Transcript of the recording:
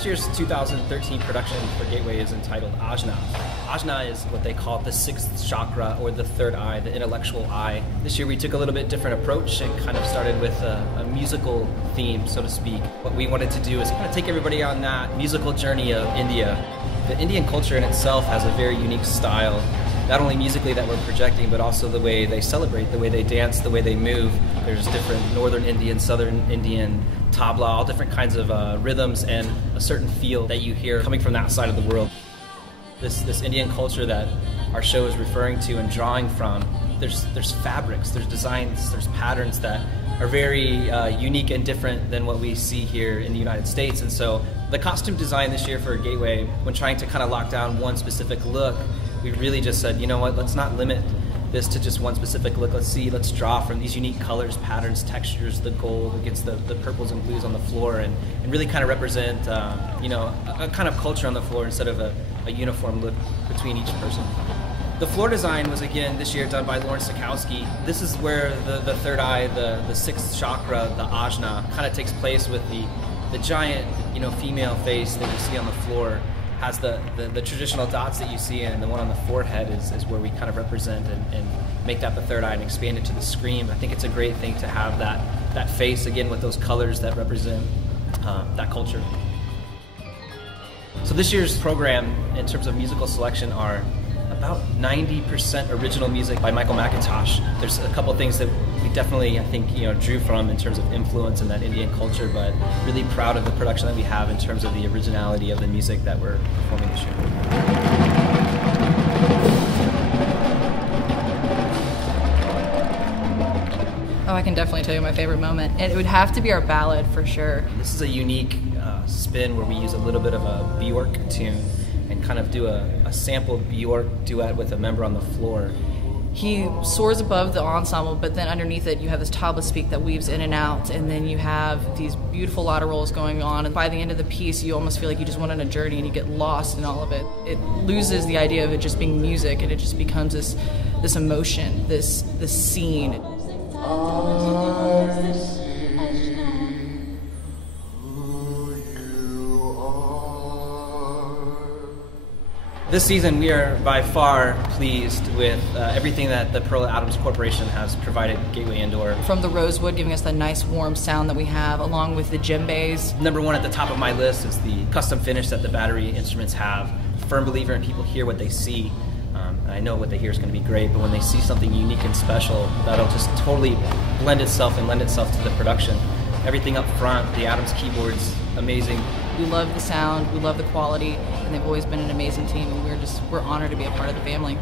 This year's 2013 production for Gateway is entitled Ajna. Ajna is what they call the sixth chakra, or the third eye, the intellectual eye. This year we took a little bit different approach and kind of started with a musical theme, so to speak. What we wanted to do is kind of take everybody on that musical journey of India. The Indian culture in itself has a very unique style, not only musically that we're projecting, but also the way they celebrate, the way they dance, the way they move. There's different Northern Indian, Southern Indian, tabla, all different kinds of rhythms and a certain feel that you hear coming from that side of the world. This Indian culture that our show is referring to and drawing from, there's fabrics, there's designs, there's patterns that are very unique and different than what we see here in the United States. And so the costume design this year for Gateway, when trying to kind of lock down one specific look, we really just said, you know what, let's not limit this to just one specific look. Let's draw from these unique colors, patterns, textures, the gold against the purples and blues on the floor, and really kind of represent you know, a kind of culture on the floor instead of a uniform look between each person. The floor design was, again, this year done by Lauren Sikowski. This is where the third eye, the sixth chakra, the Ajna, kind of takes place with the giant, you know, female face that you see on the floor. Has the traditional dots that you see, and the one on the forehead is where we kind of represent and make that the third eye and expand it to the scream. I think it's a great thing to have that face, again, with those colors that represent that culture. So this year's program, in terms of musical selection, are about 90% original music by Michael McIntosh. There's a couple things that we definitely, I think, you know, drew from in terms of influence in that Indian culture, but really proud of the production that we have in terms of the originality of the music that we're performing this year. Oh, I can definitely tell you my favorite moment. It would have to be our ballad for sure. This is a unique spin where we use a little bit of a Bjork tune and kind of do a sample Bjork duet with a member on the floor. He soars above the ensemble, but then underneath it you have this tabla speak that weaves in and out, and then you have these beautiful laterals going on, and by the end of the piece you almost feel like you just went on a journey and you get lost in all of it. It loses the idea of it just being music, and it just becomes this emotion, this scene. This season, we are by far pleased with everything that the Pearl Adams Corporation has provided Gateway Indoor. From the rosewood giving us that nice warm sound that we have, along with the djembes. Number one at the top of my list is the custom finish that the battery instruments have. Firm believer in people hear what they see. And I know what they hear is going to be great, but when they see something unique and special, that'll just totally blend itself and lend itself to the production. Everything up front, the Adams keyboards, amazing. We love the sound, we love the quality, and they've always been an amazing team, and we're honored to be a part of the family.